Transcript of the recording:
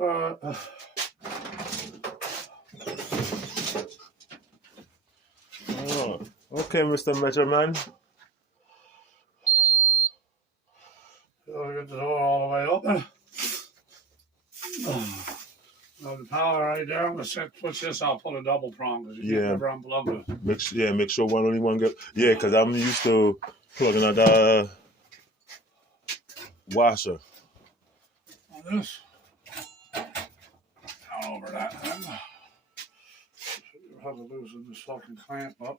Oh, okay, Mr. Measurement. So get the door all the way open. The power right there. I'm gonna switch this. I'll put a double prong because you can't never unplug it. Make sure only one get. Yeah, because I'm used to plugging out the washer. On this, down over that. I have to loosen this fucking clamp up.